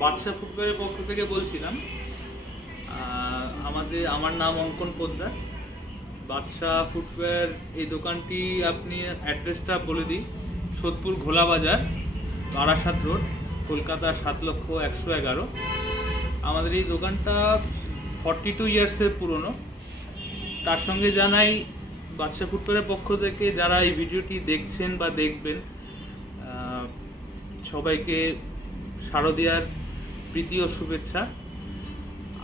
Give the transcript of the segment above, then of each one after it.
বাদশা ফুটওয়্যারের পক্ষ থেকে বলছিলাম। আমার নাম অঙ্কন পোদ্দার। বাদশা ফুটওয়্যার এই দোকানটি, আপনি অ্যাড্রেসটা বলে দিই, সোদপুর ঘোলা বাজার, বারাসাত রোড, কলকাতা ৭,১১,০০। আমাদের এই দোকানটা 42 ইয়ার্সের পুরনো। তার সঙ্গে জানাই বাদশা ফুটওয়্যারের পক্ষ থেকে যারা এই ভিডিওটি দেখছেন বা দেখবেন, সবাইকে শারদীয়ার প্রীতি ও শুভেচ্ছা।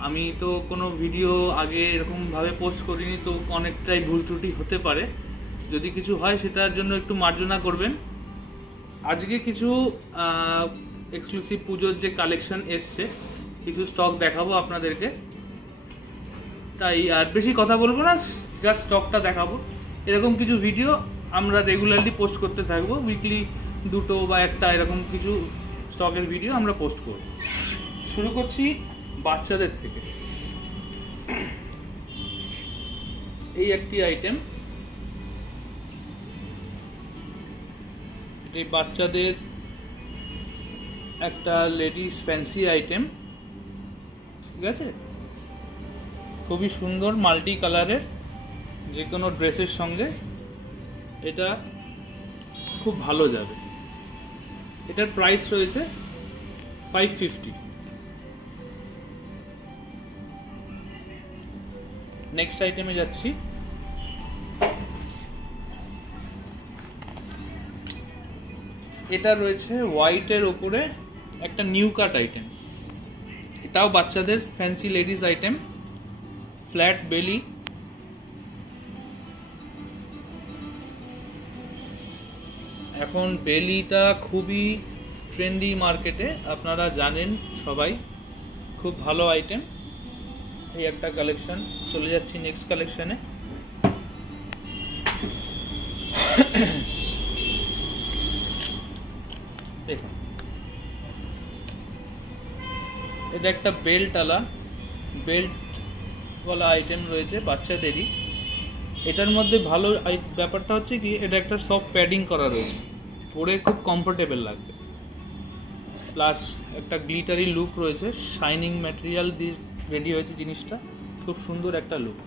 আমি তো কোনো ভিডিও আগে এরকমভাবে পোস্ট করিনি, তো অনেকটাই ভুল ত্রুটি হতে পারে। যদি কিছু হয় সেটার জন্য একটু মার্জনা করবেন। আজকে কিছু এক্সক্লুসিভ পুজোর যে কালেকশন এসছে, কিছু স্টক দেখাবো আপনাদেরকে। তাই আর বেশি কথা বলবো না, জাস্ট স্টকটা দেখাবো। এরকম কিছু ভিডিও আমরা রেগুলারলি পোস্ট করতে থাকবো, উইকলি 2টো বা 1টা এরকম কিছু স্টকের ভিডিও আমরা পোস্ট করব। শুরু করছি বাচ্চাদের থেকে। এই একটি আইটেম, এটি বাচ্চাদের একটা লেডিস ফ্যান্সি আইটেম, ঠিক আছে? খুবই সুন্দর, মাল্টি কালারের, যে কোনো ড্রেসের সঙ্গে এটা খুব ভালো যাবে। এটার প্রাইস রয়েছে 550। নেক্সট আইটেমে যাচ্ছি। এটা রয়েছে হোয়াইটের ওপরে একটা নিউ কাট আইটেম। এটাও বাচ্চাদের ফ্যান্সি লেডিস আইটেম, ফ্ল্যাট বেলি। এখন বেলিটা খুবই ট্রেন্ডি মার্কেটে, আপনারা জানেন সবাই, খুব ভালো আইটেম। এই একটা কালেকশন। চলে যাচ্ছি নেক্সট কালেকশনে। দেখুন, এটা একটা বেল্টওয়ালা আইটেম রয়েছে বাচ্চাদেরই। এটার মধ্যে ভালো ব্যাপারটা হচ্ছে কি, এটা একটা সফট প্যাডিং করা রয়েছে, পরে খুব কমফোর্টেবল লাগবে। প্লাস একটা গ্লিটারি লুক রয়েছে, শাইনিং ম্যাটেরিয়াল দিয়ে রেডি হয়েছে জিনিসটা, খুব সুন্দর একটা লুক।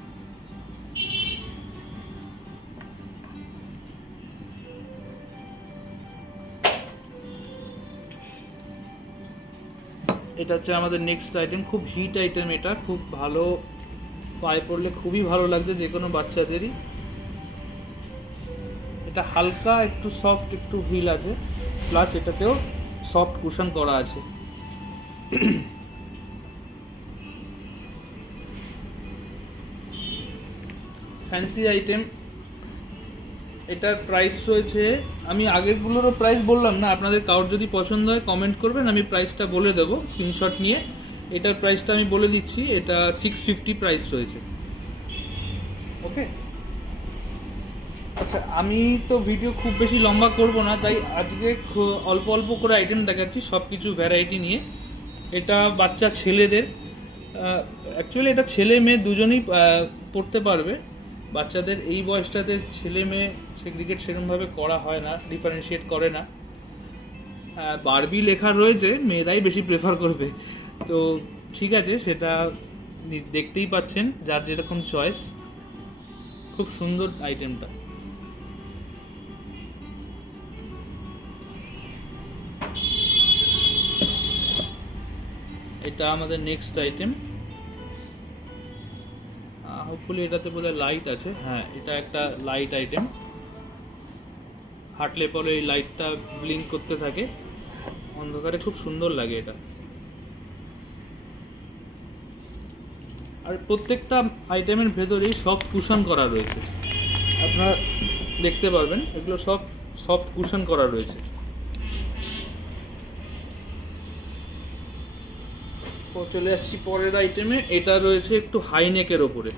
এটা হচ্ছে আমাদের নেক্সট আইটেম, খুব হিট আইটেম। এটা খুব ভালো, পায়ে পড়লে খুবই ভালো লাগছে যে কোনো বাচ্চাদেরই। এটা হালকা একটু সফট, একটু হিল আছে, প্লাস এটাতেও সফট কুশন করা আছে। Fancy item. এটার প্রাইস রয়েছে, আমি আগেরগুলোরও প্রাইস বললাম না, আপনাদের কারোর যদি পছন্দ হয় কমেন্ট করবেন, আমি প্রাইসটা বলে দেবো স্ক্রিনশট নিয়ে। এটার প্রাইসটা আমি বলে দিচ্ছি, এটা 650 প্রাইস রয়েছে। ওকে, আচ্ছা, আমি তো ভিডিও খুব বেশি লম্বা করব না, তাই আজকে অল্প অল্প করে আইটেম দেখাচ্ছি, সব কিছু ভ্যারাইটি নিয়ে। এটা বাচ্চা ছেলেদের, অ্যাকচুয়ালি এটা ছেলে মেয়ে দুজনেই পড়তে পারবে। বাচ্চাদের এই বয়সটাতে ছেলে মেয়ে সেগ্রিগেট সেরকমভাবে করা হয় না, ডিফারেন্সিয়েট করে না। বারবি লেখা রয়েছে, মেয়েরাই বেশি প্রেফার করবে, তো ঠিক আছে, সেটা দেখতেই পাচ্ছেন, যার যেরকম চয়েস। খুব সুন্দর আইটেমটা। এটা আমাদের নেক্সট আইটেম। হোপফুলি এটাতে বোধহয় লাইট আছে। হ্যাঁ, এটা একটা লাইট আইটেম, হাঁটলে পরে এই লাইটটা ব্লিঙ্ক করতে থাকে অন্ধকারে, খুব সুন্দর লাগে এটা। আর প্রত্যেকটা আইটেমের ভেতরেই সফট কুশন করা রয়েছে, আপনারা দেখতে পারবেন, এগুলো সব সফট কুশন করা রয়েছে। চলে আসছি পরের আইটেমে। এটা রয়েছে একটু হাই নেকের ওপরে।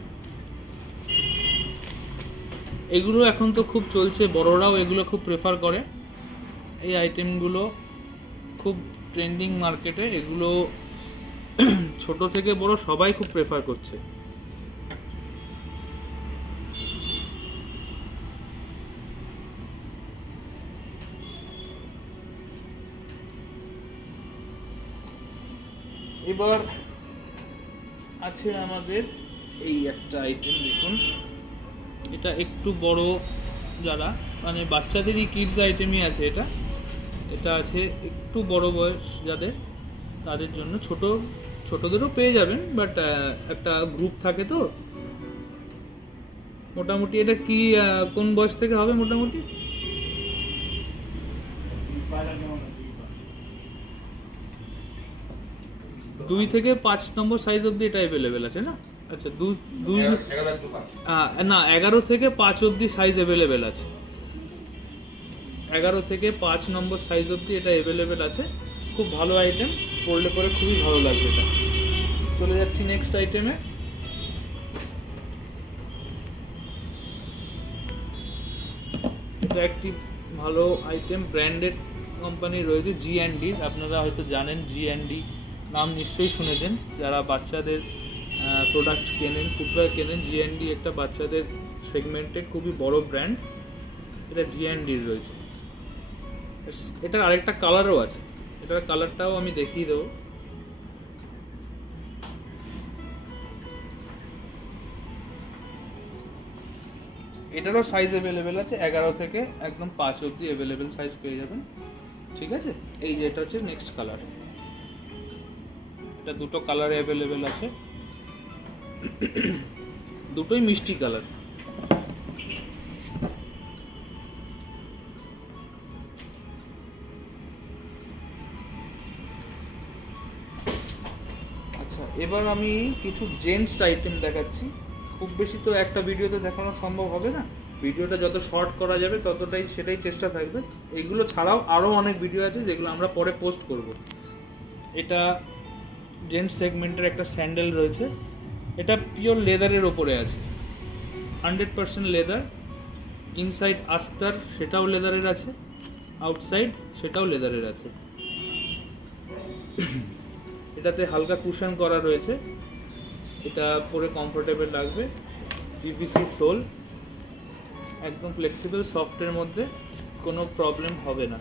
এগুলো এখন তো খুব চলছে, বড়রাও এগুলো খুব প্রেফার করে। এই আইটেমগুলো খুব ট্রেন্ডিং মার্কেটে, এগুলো ছোট থেকে বড় সবাই খুব প্রেফার করছে। এবার আছে আমাদের এই একটা আইটেম, দেখুন এটা একটু বড়, যারা মানে বাচ্চাদেরই কিডস আইটেমই আছে এটা। এটা আছে একটু বড় বয়স যাদের, তাদের জন্য। ছোটদেরও পেয়ে যাবেন, বাট একটা গ্রুপ থাকে তো মোটামুটি। এটা কি কোন বয়স থেকে হবে মোটামুটি? দুই থেকে 5 নম্বর সাইজ অব্দি এটা অ্যাভেলেবেল আছে না? আচ্ছা, না 11 থেকে 5 অব্দি সাইজ অ্যাভেলেবেল আছে। 11 থেকে 5 নম্বর সাইজ অব্দি এটা অ্যাভেলেবেল আছে। খুব ভালো আইটেম, পরলে পরে খুবই ভালো লাগবে এটা। চলে যাচ্ছি নেক্সট আইটেমে। এটা একটি ভালো আইটেম, ব্র্যান্ডেড কোম্পানি রয়েছে G&D। আপনারা হয়তো জানেন, G&D নাম নিশ্চয়ই শুনেছেন যারা বাচ্চাদের প্রোডাক্ট কেনেন, ফুটওয়্যার কেনেন। G&D একটা বাচ্চাদের সেগমেন্টের খুবই বড় ব্র্যান্ড। এটা G&D রয়েছে। এটার আরেকটা কালারও আছে, এটার কালারটাও আমি দেখিয়ে দেবো। এটারও সাইজ অ্যাভেলেবেল আছে, 11 থেকে একদম 5 অব্দি অ্যাভেলেবেল সাইজ পেয়ে যাবেন। ঠিক আছে, এই যে এটা হচ্ছে নেক্সট কালার। এটা দুটো কালার অ্যাভেলেবেল আছে, দুটোই মিষ্টি কালার। আচ্ছা, এবার আমি কিছু জেন্টস আইটেম দেখাচ্ছি। খুব বেশি তো একটা ভিডিওতে দেখানো সম্ভব হবে না, ভিডিওটা যত শর্ট করা যাবে ততটাই সেটাই চেষ্টা থাকবে। এগুলো ছাড়াও আরও অনেক ভিডিও আছে যেগুলো আমরা পরে পোস্ট করব। এটা জেন্টস সেগমেন্টের একটা স্যান্ডেল রয়েছে। এটা পিওর লেদারের ওপরে আছে, 100% লেদার। ইনসাইড আস্তার সেটাও লেদারের আছে, আউটসাইড সেটাও লেদারের আছে। এটাতে হালকা কুশন করা রয়েছে, এটা পরে কমফোর্টেবল লাগবে। পিভিসি সোল, একদম ফ্লেক্সিবল, সফটের মধ্যে, কোনো প্রবলেম হবে না।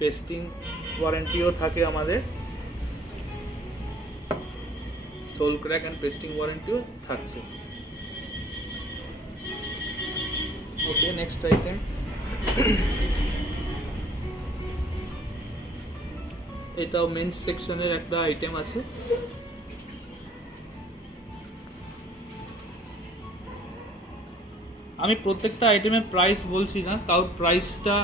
পেস্টিং ওয়ারেন্টিও থাকে আমাদের, সোল ক্র্যাক অ্যান্ড পেস্টিং ওয়ারেন্টিও থাকছে। ওকে, নেক্সট আইটেম। এটাও মেন্স সেকশনের একটা আইটেম আছে। আমি প্রত্যেকটা আইটেমের প্রাইস বলছি না, কারণ প্রাইসটা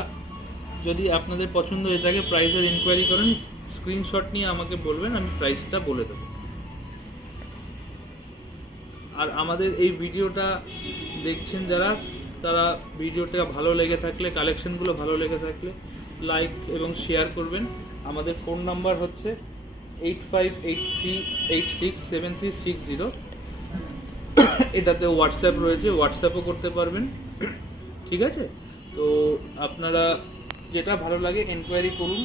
যদি আপনাদের পছন্দ হয়ে থাকে প্রাইসের ইনকোয়ারি করেন, স্ক্রিনশট নিয়ে আমাকে বলবেন, আমি প্রাইসটা বলে দেবো। আর আমাদের এই ভিডিওটা দেখছেন যারা, তারা ভিডিওটা ভালো লেগে থাকলে, কালেকশনগুলো ভালো লেগে থাকলে লাইক এবং শেয়ার করবেন। আমাদের ফোন নাম্বার হচ্ছে 8583867360। এটাতে হোয়াটসঅ্যাপ রয়েছে, হোয়াটসঅ্যাপও করতে পারবেন। ঠিক আছে, তো আপনারা যেটা ভালো লাগে এনকোয়ারি করুন।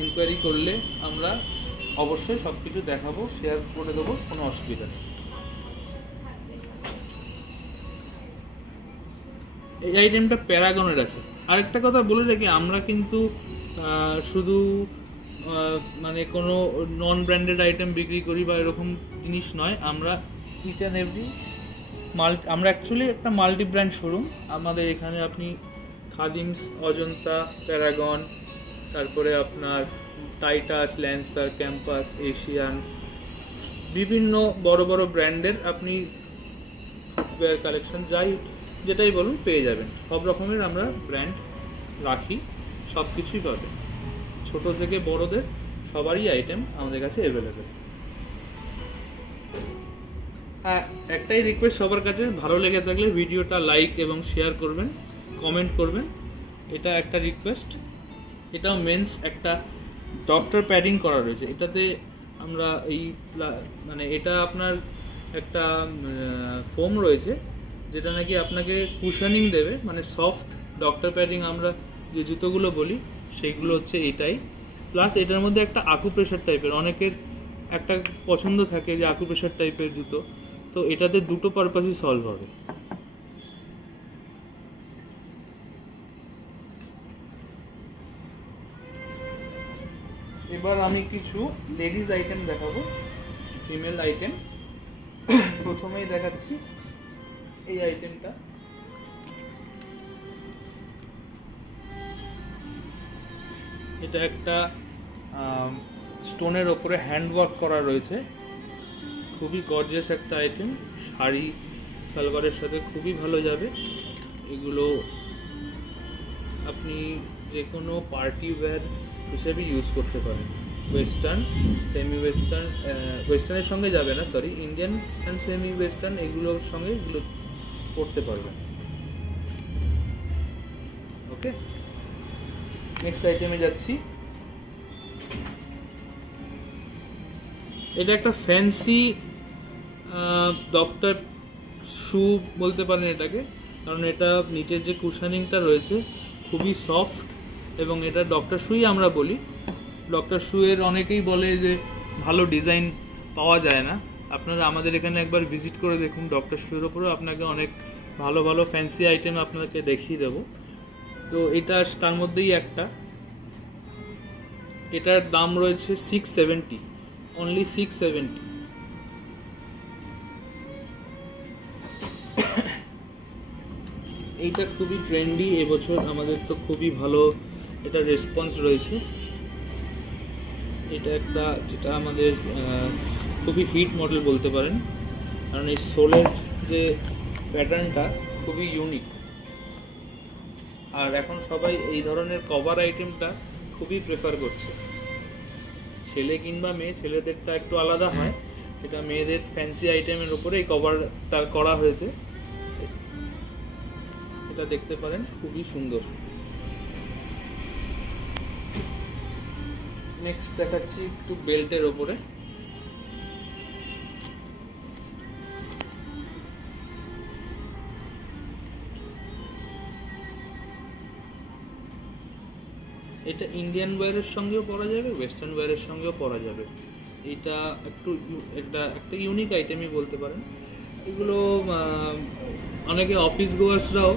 এনকোয়ারি করলে আমরা অবশ্যই সব কিছু দেখাবো, শেয়ার করে দেবো, কোনো অসুবিধা নেই। এই আইটেমটা প্যারাগনের আছে। আরেকটা কথা বলে রাখি, আমরা কিন্তু শুধু মানে কোনো নন ব্র্যান্ডেড আইটেম বিক্রি করি বা এরকম জিনিস নয়। আমরা ইচ অ্যান্ড এভরি আমরা অ্যাকচুয়ালি একটা মাল্টি ব্র্যান্ড শোরুম। আমাদের এখানে আপনি খাদিমস, অজন্তা, প্যারাগন, তারপরে আপনার টাইটাস, ল্যান্সার, ক্যাম্পাস, এশিয়ান, বিভিন্ন বড় বড় ব্র্যান্ডের আপনি ফুটওয়্যার কালেকশন যেটাই বলুন পেয়ে যাবেন। সব রকমের আমরা ব্র্যান্ড রাখি, সব কিছুই পাবেন, ছোট থেকে বড়দের সবারই আইটেম আমাদের কাছে অ্যাভেলেবেল। হ্যাঁ, একটাই রিকোয়েস্ট সবার কাছে, ভালো লেগে থাকলে ভিডিওটা লাইক এবং শেয়ার করবেন, কমেন্ট করবেন, এটা একটা রিকোয়েস্ট। এটাও মেন্স একটা ডক্টর প্যাডিং করা রয়েছে এটাতে। আমরা এই মানে এটা আপনার একটা ফোম রয়েছে যেটা নাকি আপনাকে কুশনিং দেবে, মানে সফট ডক্টর প্যাডিং আমরা যে জুতোগুলো বলি সেইগুলো হচ্ছে এটাই। প্লাস এটার মধ্যে একটা আকুপ্রেশার টাইপের, অনেকের একটা পছন্দ থাকে যে আকুপ্রেশার টাইপের জুতো, তো এটাতে দুটো পারপাসই সলভ হবে। এবার এবার আমি কিছু লেডিস আইটেম দেখাবো, ফিমেল আইটেম। প্রথমেই দেখাচ্ছি এই আইটেমটা। এটা একটা স্টোনের ওপরে হ্যান্ডওয়ার্ক করা রয়েছে, খুবই গর্জিয়াস একটা আইটেম। শাড়ি সালোয়ারের সাথে খুবই ভালো যাবে। এগুলো আপনি যে কোনো পার্টি ওয়্যার হিসেবে ইউজ করতে পারেন। ওয়েস্টার্ন, সেমি ওয়েস্টার্ন, ওয়েস্টার্নের সঙ্গে যাবে না, sorry, Indian and semi western এগুলোর সঙ্গে এগুলো পরতে পারবেন। ওকে, নেক্সট আইটেমে যাচ্ছি। এটা একটা ফ্যান্সি ডক্টর শু বলতে পারেন এটাকে, কারণ এটা নিচের যে কুশানিংটা রয়েছে খুবই সফট, এবং এটা ডক্টর শুই আমরা বলি। ডক্টর শু এর অনেকেই বলে যে ভালো ডিজাইন পাওয়া যায় না। আপনারা আমাদের এখানে একবার ভিজিট করে দেখুন, ডক্টর শুয়ের ওপরেও আপনাকে অনেক ভালো ভালো ফ্যান্সি আইটেম আপনাকে দেখিয়ে দেবো। তো এটা তার মধ্যেই একটা। এটার দাম রয়েছে 670, অনলি 670। এইটা খুবই ট্রেন্ডি, এবছর আমাদের তো খুবই ভালো এটা রেসপন্স রয়েছে। এটা একটা যেটা আমাদের খুবই হিট মডেল বলতে পারেন, কারণ এই সোলের যে প্যাটার্নটা খুবই ইউনিক। আর এখন সবাই এই ধরনের কভার আইটেমটা খুবই প্রেফার করছে, ছেলে কিংবা মেয়ে। ছেলেদেরটা একটু আলাদা হয়, এটা মেয়েদের ফ্যান্সি আইটেমের উপরে এই কভারটা করা হয়েছে। এটা দেখতে পারেন, খুবই সুন্দর। নেক্সট দেখাচ্ছি একটু বেল্টের ওপরে। এটা ইন্ডিয়ান ওয়্যারের সঙ্গেও পরা যাবে, ওয়েস্টার্ন ওয়্যারের সঙ্গেও পরা যাবে। এটা একটা ইউনিক আইটেমই বলতে পারেন। এগুলো অনেকে অফিস গোয়ার্সরাও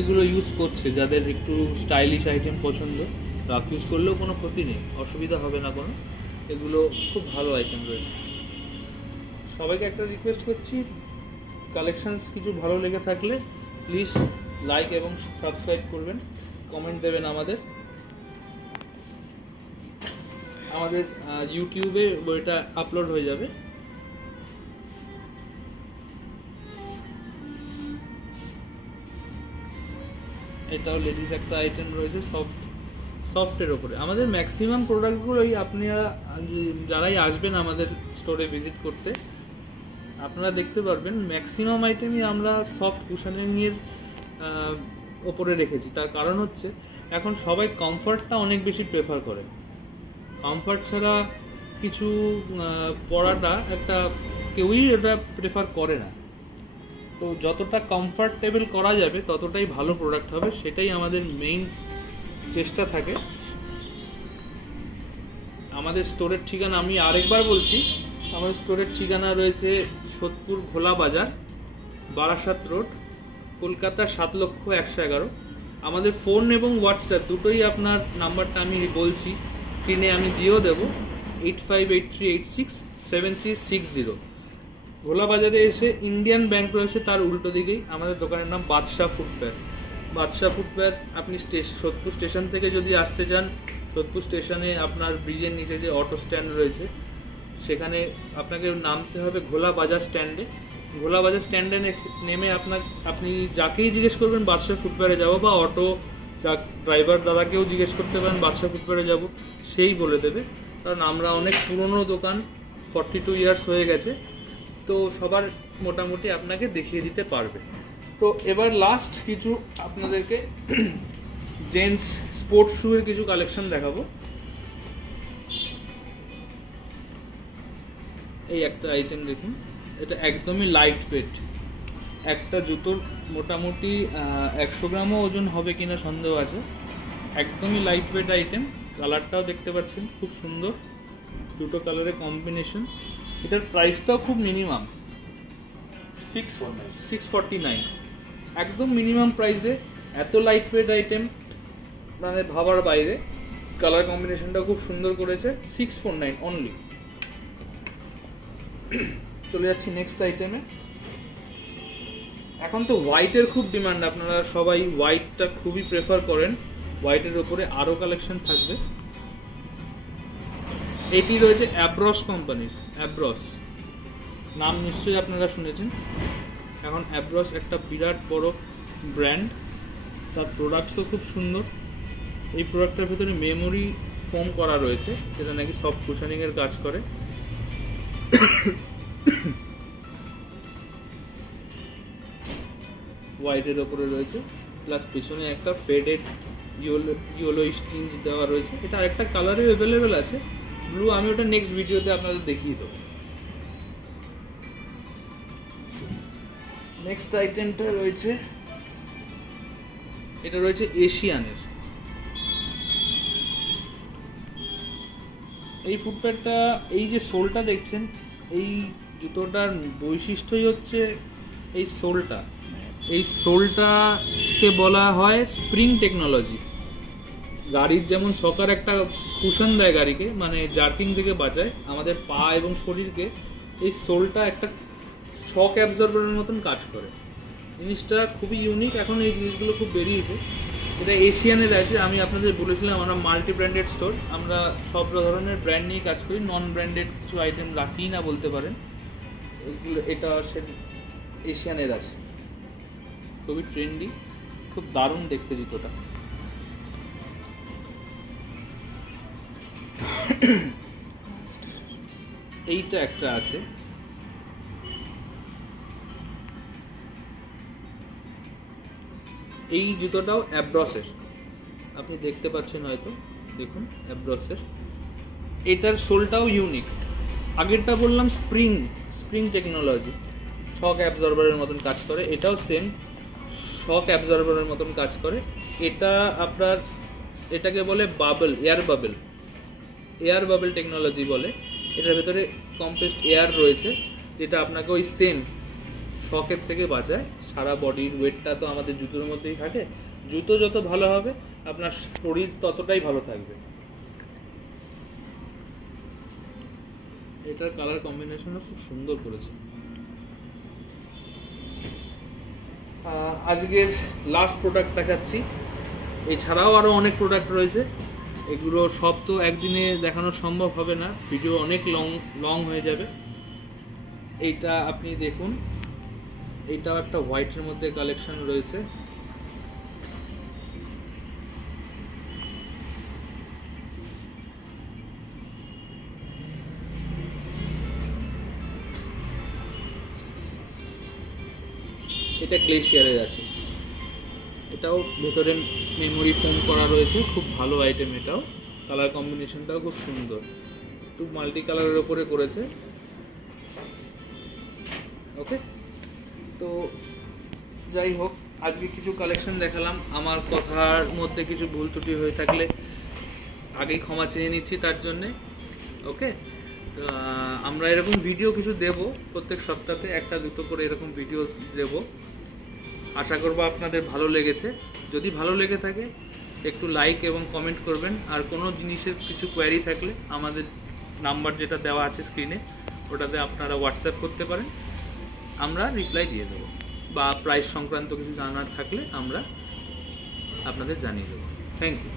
এগুলো ইউজ করছে, যাদের একটু স্টাইলিশ আইটেম পছন্দ। রাফ ইউজ করলেও কোনো ক্ষতি নেই, অসুবিধা হবে না কোনো। এগুলো খুব ভালো আইটেম রয়েছে। সবাইকে একটা রিকোয়েস্ট করছি, কালেকশনস কিছু ভালো লেগে থাকলে প্লিজ লাইক এবং সাবস্ক্রাইব করবেন, কমেন্ট দেবেন। আমাদের ইউটিউবে বইটা আপলোড হয়ে যাবে। এটাও লেডিস একটা আইটেম রয়েছে সফটের ওপরে। আমাদের ম্যাক্সিমাম প্রোডাক্টগুলোই আপনারা যারাই আসবেন আমাদের স্টোরে ভিজিট করতে, আপনারা দেখতে পারবেন ম্যাক্সিমাম আইটেমই আমরা সফট কুশনিংয়ের ওপরে রেখেছি। তার কারণ হচ্ছে এখন সবাই কমফর্টটা অনেক বেশি প্রেফার করে। কমফর্ট ছাড়া কিছু পরাটা কেউই এটা প্রেফার করে না। তো যতটা কমফর্টেবল করা যাবে ততটাই ভালো প্রোডাক্ট হবে, সেটাই আমাদের মেইন চেষ্টা থাকে। আমাদের স্টোরের ঠিকানা আমি আরেকবার বলছি, আমাদের স্টোরের ঠিকানা রয়েছে সোদপুর ঘোলা বাজার, বারাসাত রোড, কলকাতা 7,01,11। আমাদের ফোন এবং হোয়াটসঅ্যাপ দুটোই, আপনার নাম্বারটা আমি বলছি, স্ক্রিনে আমি দিয়েও দেবো, 8583867360। ঘোলা বাজারে এসে ইন্ডিয়ান ব্যাংক রয়েছে, তার উল্টো দিকেই আমাদের দোকানের নাম বাদশাহ ফুটওয়্যার। বাদশাহ ফুটওয়্যার, আপনি সোদপুর স্টেশন থেকে যদি আসতে চান, সোদপুর স্টেশনে আপনার ব্রিজের নিচে যে অটো স্ট্যান্ড রয়েছে সেখানে আপনাকে নামতে হবে ঘোলা বাজার স্ট্যান্ডে। ঘোলা বাজার স্ট্যান্ডে নেমে আপনি যাকেই জিজ্ঞেস করবেন বাদশাহ ফুটওয়্যারে যাবো, বা অটো ড্রাইভার দাদাকেও জিজ্ঞেস করতে পারেন বাদশাহ ফুটওয়্যারে যাবো, সেই বলে দেবে। কারণ আমরা অনেক পুরনো দোকান, 42 ইয়ার্স হয়ে গেছে, তো সবার মোটামুটি আপনাকে দেখিয়ে দিতে পারবে। তো এবার লাস্ট কিছু আপনাদেরকে জেন্টস স্পোর্টস শু এর কিছু কালেকশন দেখাবো। এই একটা আইটেম দেখুন, এটা একদমই লাইট ওয়েট। একটা জুতোর মোটামুটি 100 গ্রামও ওজন হবে কিনা সন্দেহ আছে। একদমই লাইট ওয়েট আইটেম। কালারটাও দেখতে পাচ্ছেন খুব সুন্দর, দুটো কালারের কম্বিনেশন। এটার প্রাইসটাও খুব মিনিমাম, 649, একদম মিনিমাম প্রাইসে এত লাইট ওয়েট আইটেম, মানে ভাবার বাইরে। কালার কম্বিনেশনটা খুব সুন্দর করেছে। 649 অনলি। চলে যাচ্ছি নেক্সট আইটেমে। এখন তো হোয়াইটের খুব ডিমান্ড, আপনারা সবাই হোয়াইটটা খুবই প্রেফার করেন। হোয়াইটের ওপরে আরও কালেকশন থাকবে। এটি রয়েছে অ্যাব্রস কোম্পানির। অ্যাব্রস নাম নিশ্চয়ই আপনারা শুনেছেন। এখন অ্যাব্রস একটা বিরাট বড় ব্র্যান্ড, তার প্রোডাক্টসও খুব সুন্দর। এই প্রোডাক্টটার ভিতরে মেমোরি ফোম করা রয়েছে, যেটা নাকি সফট কুশনিংয়ের কাজ করে। হোয়াইটের ওপরে রয়েছে, প্লাস পেছনে একটা ফেডেড ইয়েলো স্টিঞ্জ দেওয়া রয়েছে। এটা আরেকটা কালারে অ্যাভেলেবেল আছে, ব্লু। আমি ওটা নেক্সট ভিডিওতে আপনাদের দেখিয়ে দেবো। নেক্সট আইটেমটা রয়েছে, এটা রয়েছে এশিয়ানের। এই ফুটপ্যাডটা, এই যে সোলটা দেখছেন, এই জুতোটার বৈশিষ্ট্যই হচ্ছে এই সোলটা। এই সোলটাকে বলা হয় স্প্রিং টেকনোলজি। গাড়ির যেমন সকার একটা কুশন দেয় গাড়িকে, মানে জার্কিং থেকে বাঁচায়, আমাদের পা এবং শরীরকে এই সোলটা একটা শক অ্যাবজর্বারের মতন কাজ করে। জিনিসটা খুবই ইউনিক। এখন এই জিনিসগুলো খুব বেরিয়েছে। এটা এশিয়ানের আছে। আমি আপনাদের বলেছিলাম আমরা মাল্টি ব্র্যান্ডেড স্টোর, আমরা সব ধরনের ব্র্যান্ড নিয়ে কাজ করি, নন ব্র্যান্ডেড কিছু আইটেম রাখি না বলতে পারেন। এগুলো এটা সে এশিয়ানের আছে, খুবই ট্রেন্ডি, খুব দারুণ দেখতে জুতোটা। এইটা একটা আছে, এই জুতোটাও অ্যাব্রসের, আপনি দেখতে পাচ্ছেন হয়তো, দেখুন অ্যাব্রসের। এটার সোলটাও ইউনিক। আগেরটা বললাম স্প্রিং টেকনোলজি, শক অ্যাবজর্বারের মতন কাজ করে। এটাও সেম শক অ্যাবজর্বারের মতন কাজ করে। এটা আপনার, এটাকে বলে বাবল, এয়ার বাবল টেকনোলজি বলে। এটার ভেতরে কম্প্রেসড এয়ার রয়েছে, যেটা আপনাকে ওই সেম শকের থেকে বাঁচায়। সারা বডির ওয়েটটা তো আমাদের জুতোর মধ্যেই থাকে। জুতো যত ভালো হবে আপনার শরীর ততটাই ভালো থাকবে। এটার কালার কম্বিনেশনও খুব সুন্দর করেছে। আজকের লাস্ট প্রোডাক্ট দেখাচ্ছি। এছাড়াও আরও অনেক প্রোডাক্ট রয়েছে, এগুলো সব তো একদিনে দেখানো সম্ভব হবে না, ভিডিও অনেক লং হয়ে যাবে। এইটা আপনি দেখুন, এইটাও একটা হোয়াইটের মধ্যে কালেকশন রয়েছে। এটা গ্লেশিয়ারের আছে, এটাও ভেতরে মেমোরি ফোম করা রয়েছে, খুব ভালো আইটেম। এটাও কালার কম্বিনেশনটাও খুব সুন্দর, একটু মাল্টি কালারের ওপরে করেছে। ওকে, তো যাই হোক, আজকে কিছু কালেকশন দেখালাম। আমার কথার মধ্যে কিছু ভুল ত্রুটি হয়ে থাকলে আগেই ক্ষমা চেয়ে নিচ্ছি তার জন্যে। ওকে, আমরা এরকম ভিডিও কিছু দেব, প্রত্যেক সপ্তাহে একটা দুটো করে এরকম ভিডিও দেব। আশা করব আপনাদের ভালো লেগেছে। যদি ভালো লেগে থাকে একটু লাইক এবং কমেন্ট করবেন। আর কোনো জিনিসের কিছু কোয়ারি থাকলে আমাদের নাম্বার যেটা দেওয়া আছে স্ক্রিনে, ওটাতে আপনারা হোয়াটসঅ্যাপ করতে পারেন, আমরা রিপ্লাই দিয়ে দেবো। বা প্রাইস সংক্রান্ত কিছু জানার থাকলে আমরা আপনাদের জানিয়ে দেবো। Thank you.